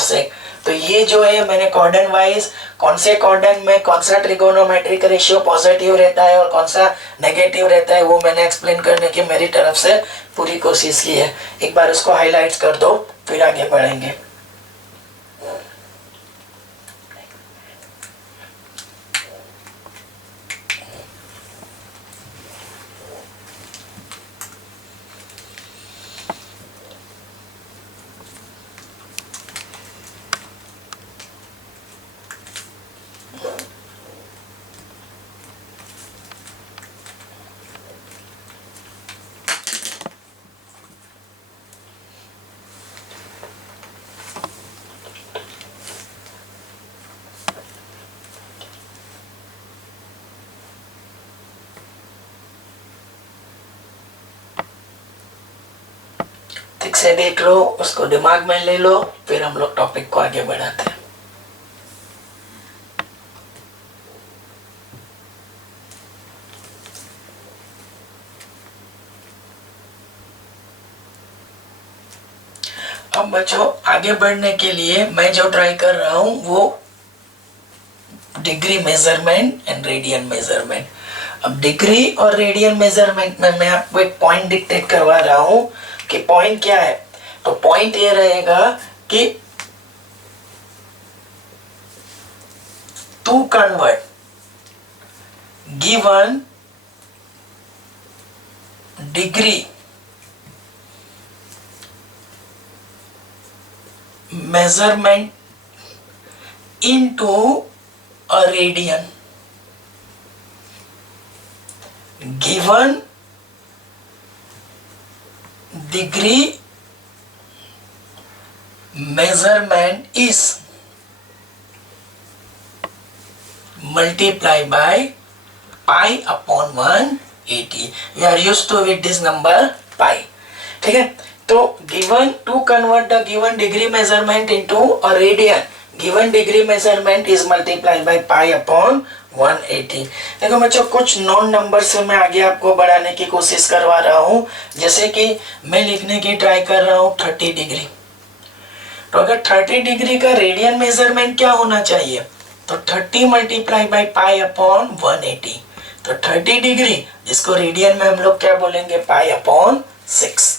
Cosec. तो ये जो है मैंने कॉर्डन वाइज कौन से कॉर्डन में कौन सा ट्रिगोनोमेट्रिक रेशियो पॉजिटिव रहता है और कौन सा नेगेटिव रहता है वो मैंने एक्सप्लेन करने की मेरी तरफ से पूरी कोशिश की है। एक बार उसको हाईलाइट्स कर दो फिर आगे बढ़ेंगे। ठीक से देख लो, उसको दिमाग में ले लो, फिर हम लोग टॉपिक को आगे बढ़ाते हैं। अब बच्चों आगे बढ़ने के लिए मैं जो ट्राई कर रहा हूं वो degree measurement and radian measurement. अब डिग्री और रेडियन मेजरमेंट में मैं आपको एक पॉइंट डिक्टेट करवा रहा हूं कि पॉइंट क्या है। तो पॉइंट ये रहेगा कि to convert given degree measurement into a radian, given degree measurement is multiplied by pi upon 180. You are used to with this number pi. ठीक है, तो given to convert the given degree measurement into a radian, given degree measurement is multiplied by pi upon 180। देखो बच्चों कुछ non number से मैं आगे आपको बढ़ाने की कोशिश करवा रहा हूँ। जैसे कि मैं लिखने की ट्राई कर रहा हूँ 30 डिग्री। तो अगर 30 डिग्री का रेडियन मेजरमेंट क्या होना चाहिए, तो 30 मल्टीप्लाई बाई पाई अपॉन 180। तो 30 डिग्री जिसको रेडियन में हम लोग क्या बोलेंगे, pi upon 6,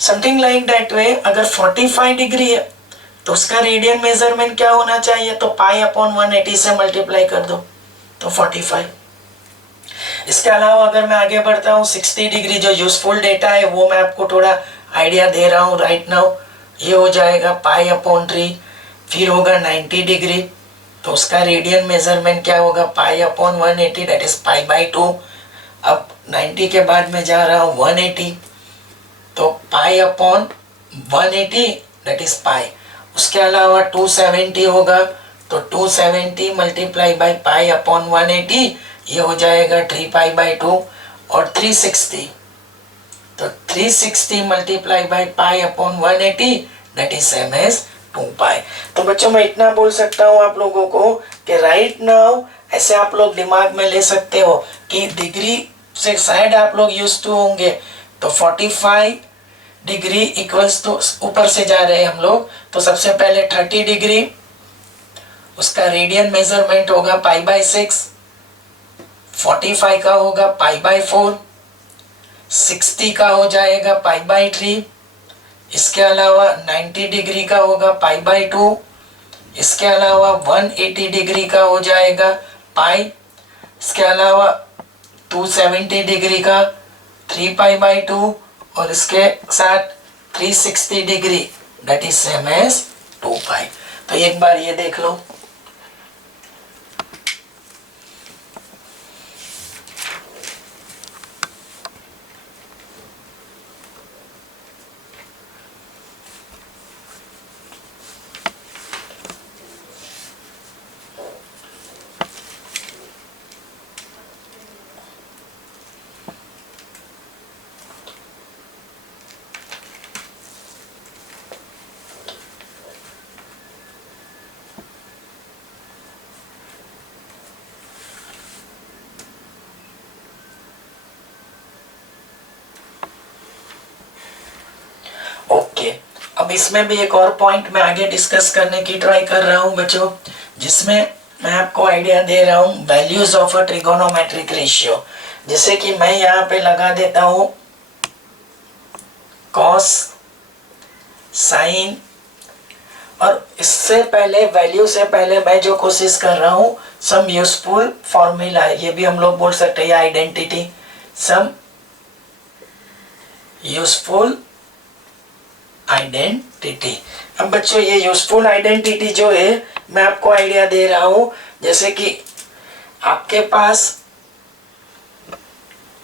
something like that वे। अगर 45 डिग्री है तो उसका रेडियन मेजरमेंट क्या होना चाहिए, तो पाई अपॉन 180 से मल्टीप्लाई कर दो तो 45। इसके अलावा अगर मैं आगे बढ़ता हूँ 60 डिग्री, जो यूजफुल डेटा है वो मैं आपको थोड़ा आइडिया दे रहा हूँ राइट नाउ। ये हो जाएगा पाई अपॉन 3। फिर होगा 90 डिग्री, तो उसका रेडियन मेजरमेंट क्या होगा, पाई upon 180 that is pi by 2। अब 90 के बाद में जा रहा हूँ 180, तो पाई अपॉन 180 दैट इज पाई। उसके अलावा 270 होगा, तो 270 मल्टीप्लाई बाई पाई अपॉन 180, ये हो जाएगा 3 पाई बाई 2। और 360, तो 360 multiply by pi upon 180 that is same as 2 pi. तो बच्चों मैं इतना बोल सकता हूँ आप लोगों को कि राइट नाउ ऐसे आप लोग दिमाग में ले सकते हो कि डिग्री से शायद आप लोग यूज टू होंगे। तो 45 डिग्री इक्वल्स टू, ऊपर से जा रहे हैं हम लोग, तो सबसे पहले 30 डिग्री उसका रेडियन मेजरमेंट होगा पाई बाई 6, 45 का होगा पाई बाई 4, 60 का हो जाएगा पाई बाई 3, इसके अलावा 90 डिग्री का होगा पाई बाई 2, इसके अलावा 180 डिग्री का हो जाएगा पाई, इसके अलावा 270 डिग्री का 3 पाई बाई 2, और इसके साथ 360 degree that is same as 2 pi. तो एक बार ये देख लो, अब इसमें भी एक और पॉइंट मैं आगे डिस्कस करने की ट्राई कर रहा हूँ बच्चों, जिसमें मैं आपको आइडिया दे रहा हूँ values of a trigonometric ratio. जैसे कि मैं यहाँ पे लगा देता हूँ कॉस, साइन, और इससे पहले वैल्यू से पहले मैं जो कोशिश कर रहा हूँ सम यूजफुल फॉर्मूला है, ये भी हम लोग बोल सकते हैं आइडेंटिटी, सम यूजफुल आइडेंटिटी। अब बच्चों ये यूजफुल आइडेंटिटी जो है मैं आपको आइडिया दे रहा हूं, जैसे कि आपके पास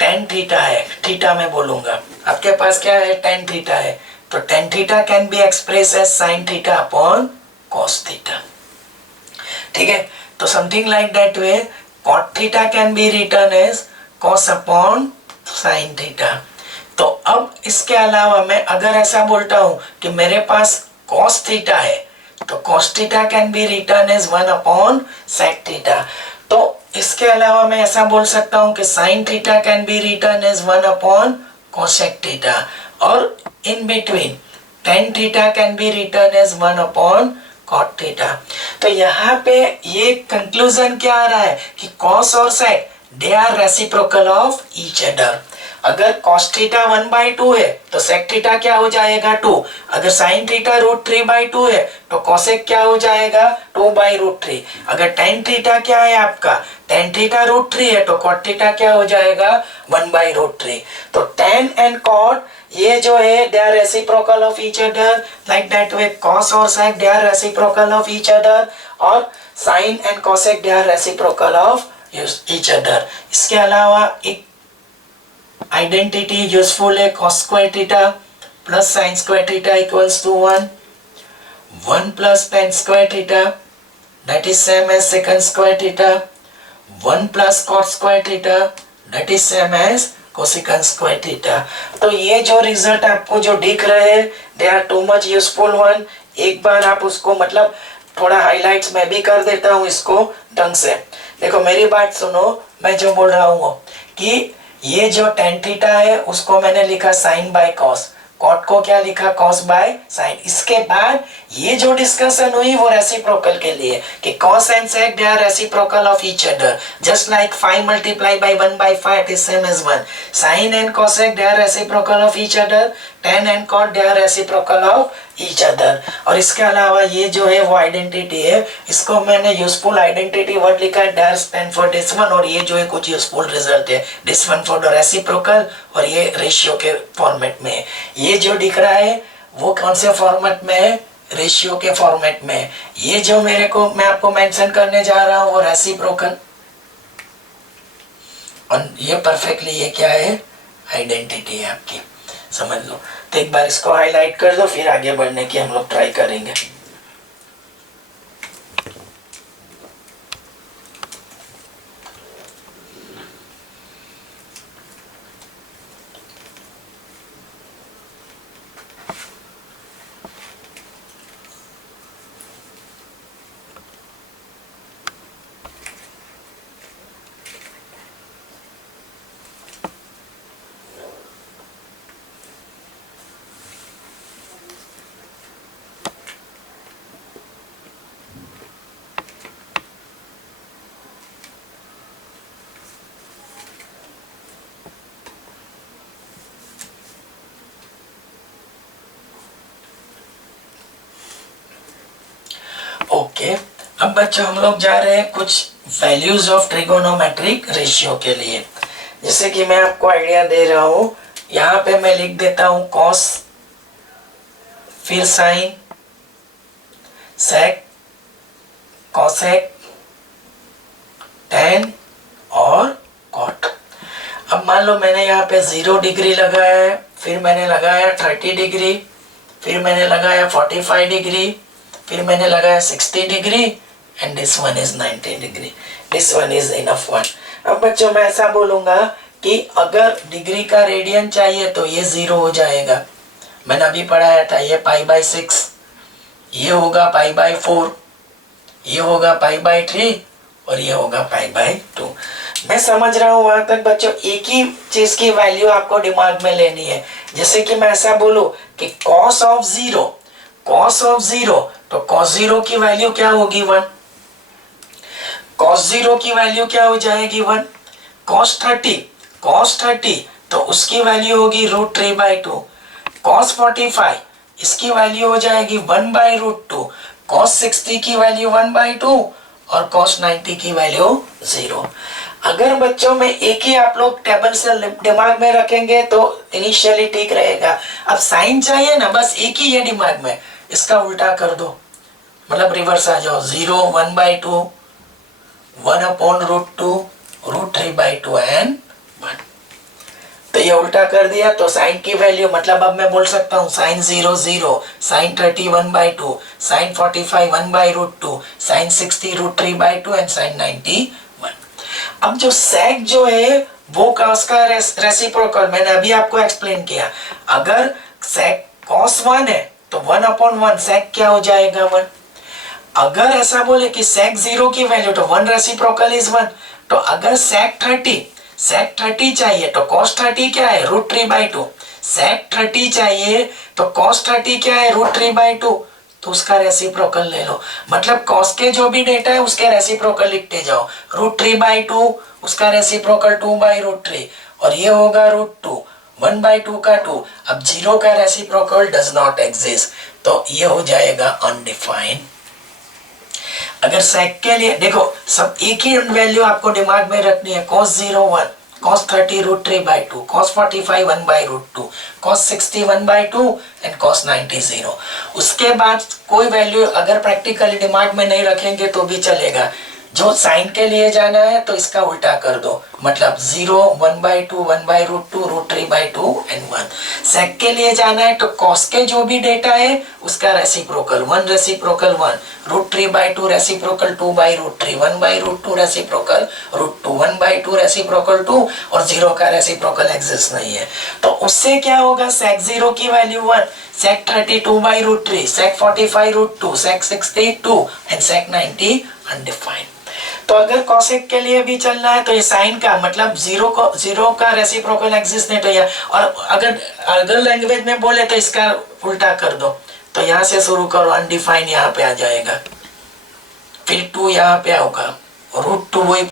टेन थीटा है, थीटा में बोलूंगा, आपके पास क्या है टेन थीटा है, तो tan theta can be express as sine theta upon cos theta. ठीक है, तो something like that way cot theta can be return as cos upon sine theta. तो अब इसके अलावा मैं अगर ऐसा बोलता हूं कि मेरे पास cos थीटा है, तो cos theta can be return as 1 upon sec theta. तो इसके अलावा मैं ऐसा बोल सकता हूं कि sin theta can be return as 1 upon cosec theta, और in between tan theta can be return as 1 upon cot theta. तो यहाँ पे ये कंक्लूजन क्या आ रहा है कि cos और sec they are reciprocal of each other. अगर cos थीटा 1/2 है तो sec थीटा क्या हो जाएगा 2। अगर sin थीटा √3/2 है तो cosec क्या हो जाएगा 2/√3। अगर tan थीटा क्या है आपका tan थीटा √3 है तो cot थीटा क्या हो जाएगा 1/√3। तो tan एंड cot ये जो है they are reciprocal of each other, like that way cos और sec they are reciprocal of each other, और sin and cosec they are reciprocal of each other. इसके अलावा एक आइडेंटिटी यूजफुल है cos square theta plus sin square theta equals to 1, 1 plus tan square theta that is same as second square theta, 1 plus cot square theta that is same as cosecant square theta. तो ये जो result आपको जो दिख रहे हैं they are too much useful one. एक बार आप उसको मतलब थोड़ा हाइलाइट्स मैं भी कर देता हूँ इसको ढंग से। देखो मेरी बात सुनो, मैं जो बोल रहा हूँ कि ये जो tan थीटा है उसको मैंने लिखा sin बाय cos, cot को क्या लिखा cos बाय sin। इसके बाद ये जो डिस्कशन हुई वो रेसिप्रोकल के लिए कि cos and sec they are reciprocal of each other, just like 5 multiplied by 1/5 it is same as 1। sin and cosec they are reciprocal of each other, tan and cot they are reciprocal of each other। और इसके अलावा ये जो है वो identity है, इसको मैंने यूजफुल आइडेंटिटी वर्ड लिखा है dash stand for this one, और ये जो है कुछ यूजफुल रिजल्ट है this one for the reciprocal, और ये रेशियो के फॉर्मेट में है। ये जो दिख रहा है वो कौन से फॉर्मेट में है, रेशियो के फॉर्मेट में है। ये जो मैं आपको मेंशन करने जा रहा हूँ वो रेसिप्रोकल, और ये परफेक्टली ये क्या है आइडेंटिटी है आपकी, समझ लो। तो एक बार इसको हाईलाइट कर दो, फिर आगे बढ़ने की हम लोग ट्राई करेंगे। ओके, अब बच्चों हम लोग जा रहे हैं कुछ वैल्यूज ऑफ ट्रिगोनोमेट्रिक रेशियो के लिए। जैसे कि मैं आपको आइडिया दे रहा हूं, यहाँ पे मैं लिख देता हूं कॉस, फिर साइन, सेक, कॉसेक, टैन और कॉट। अब मान लो मैंने यहाँ पे 0 डिग्री लगाया है, फिर मैंने लगाया 30 डिग्री, फिर मैंने लगाया 45 डिग्री, फिर मैंने लगाया 60 degree, and this one is 90 degree. This one is enough one. अब बच्चों मैं ऐसा बोलूंगा कि अगर डिग्री का रेडियन चाहिए तो ये 0 हो जाएगा, मैंने अभी पढ़ाया था, ये π/6, ये होगा π/4, ये होगा π/3, और ये होगा π/2। मैं समझ रहा हूँ वहां तक बच्चों। एक ही चीज की वैल्यू आपको दिमाग में लेनी है। जैसे कि मैं ऐसा बोलूं कि cos ऑफ 0, कॉस ऑफ 0, तो कॉस 0 की वैल्यू क्या होगी 1, कॉस 0 की वैल्यू क्या हो जाएगी 1, कॉस 30 तो उसकी वैल्यू होगी √3/2, कॉस 45 इसकी वैल्यू हो जाएगी 1/√2, कॉस 60 की वैल्यू 1/2 और कॉस 90 की वैल्यू 0। अगर बच्चों में एक ही आप लोग टेबल से दिमाग में रखेंगे तो इनिशियली ठीक रहेगा। अब साइन चाहिए ना, बस एक ही है दिमाग में, इसका उल्टा कर दो, मतलब रिवर्स आ जाओ, 0 1/2 1/√2 √3/2 एंड 1। तो ये उल्टा कर दिया तो साइन की वैल्यू, मतलब अब मैं बोल सकता हूँ sine 0 0, sine 30 1/2, sine 45 1/√2, sine 60 √3/2 and sine 90 1। अब जो सेक जो है वो उसका रेसिप्रोकल मैंने अभी आपको एक्सप्लेन किया। अगर सेक cos 1 है तो 1/1 सेक क्या हो जाएगा 1। अगर ऐसा बोले कि सेक 0 की वैल्यू तो 1 रेसिप्रोकल इज 1। तो अगर सेक 30 चाहिए तो cos 30 क्या है √3/2, सेक 30 चाहिए तो cos 30 क्या है √3/2, तो उसका रेसिप्रोकल ले लो। मतलब cos के जो भी डेटा है उसके रेसिप्रोकल लिखते जाओ, √3/2 उसका रेसिप्रोकल 2/√3 और ये होगा √2 1/2 का 2। अब 0 का रेसिप्रोकल डज नॉट एग्जिस्ट, तो ये हो जाएगा अनडिफाइंड। अगर सेक के लिए देखो सब एक ही वैल्यू आपको दिमाग में रखनी है, cos 0 1, cos 30 √3/2, cos 45 1/√2, cos 60 1/2 and cos 90 0। उसके बाद कोई वैल्यू अगर प्रैक्टिकली दिमाग में नहीं रखेंगे तो भी चलेगा। जो साइन के लिए जाना है तो इसका उल्टा कर दो, मतलब 0 1/2 1/√2 √3/2 एंड 1। सेक के लिए जाना है तो cos के जो भी डेटा है उसका reciprocal 1 reciprocal 1, √3/2 reciprocal 2/√3, 1/√2 reciprocal √2, 1/2 reciprocal 2 और 0 का रेसिप्रोकल एग्जिस्ट नहीं है। तो उससे क्या होगा, सेक 0 की value 1, sec 30 2/√3, sec 45 √2, sec 60 2 and sec 90 undefined. तो अगर कॉसेक के लिए भी चलना है तो ये साइन का मतलब 0 का रेसिप्रोकल एग्जिस्ट नहीं, तो ये और अगर लैंग्वेज में बोले तो इसका उल्टा कर दो। तो यहाँ से शुरू करो, अनडिफाइंड यहाँ पे आ जाएगा, फिर 2 यहाँ पे होगा, √2 वही